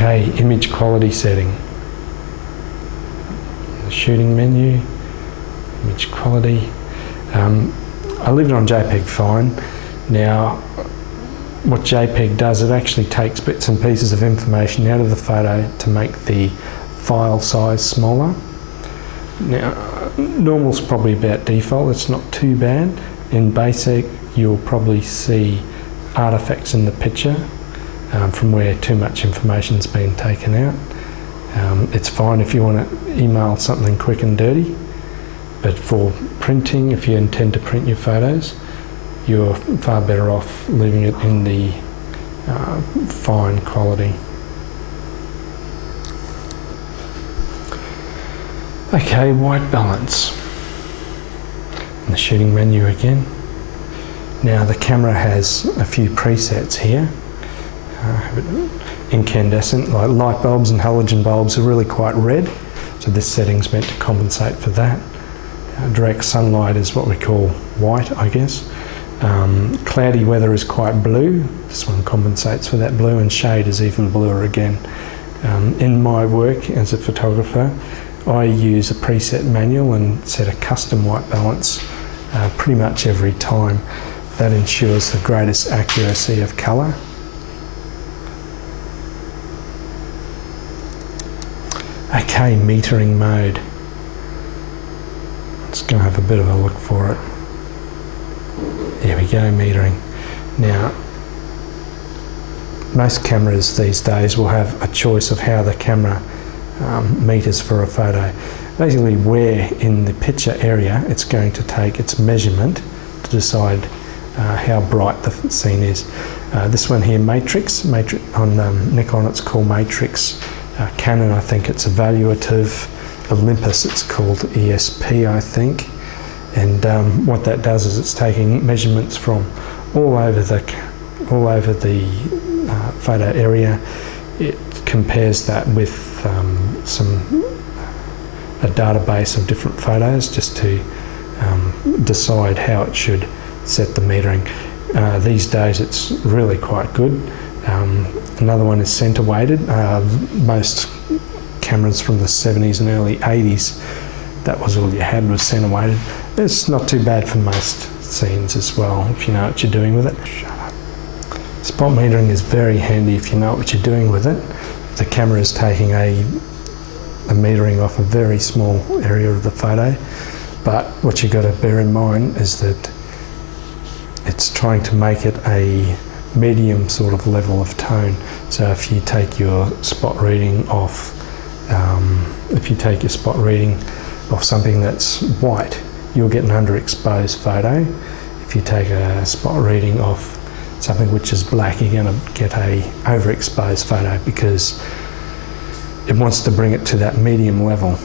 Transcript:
Okay, image quality setting. The shooting menu, image quality. I leave it on JPEG fine. Now, what JPEG does, it actually takes bits and pieces of information out of the photo to make the file size smaller. Now, normal's probably about default, it's not too bad. In basic, you'll probably see artifacts in the picture from where too much information's been taken out. It's fine if you want to email something quick and dirty, but for printing, if you intend to print your photos, you're far better off leaving it in the fine quality. Okay, white balance. In the shooting menu again. Now the camera has a few presets here. Incandescent, like light bulbs and halogen bulbs are really quite red, so this setting's meant to compensate for that. Direct sunlight is what we call white, I guess. Cloudy weather is quite blue. This one compensates for that blue, and shade is even bluer again. In my work as a photographer, I use a preset manual and set a custom white balance pretty much every time. That ensures the greatest accuracy of colour. Okay, metering mode. Just going to have a bit of a look for it. There we go, metering. Now, most cameras these days will have a choice of how the camera meters for a photo. Basically, where in the picture area it's going to take its measurement to decide how bright the scene is. This one here, matrix on Nikon it's called matrix. Canon, I think it's evaluative. Olympus, it's called ESP, I think. And what that does is it's taking measurements from all over the photo area. It compares that with a database of different photos just to decide how it should set the metering. These days it's really quite good. Another one is center weighted. Most cameras from the 70s and early 80s, that was all you had, was center weighted. It's not too bad for most scenes as well, if you know what you're doing with it. Shut up. Spot metering is very handy if you know what you're doing with it. The camera is taking a metering off a very small area of the photo, but what you've got to bear in mind is that it's trying to make it a medium sort of level of tone. So if you take your spot reading off, something that's white, you'll get an underexposed photo. If you take a spot reading off something which is black, you're going to get a overexposed photo because it wants to bring it to that medium level.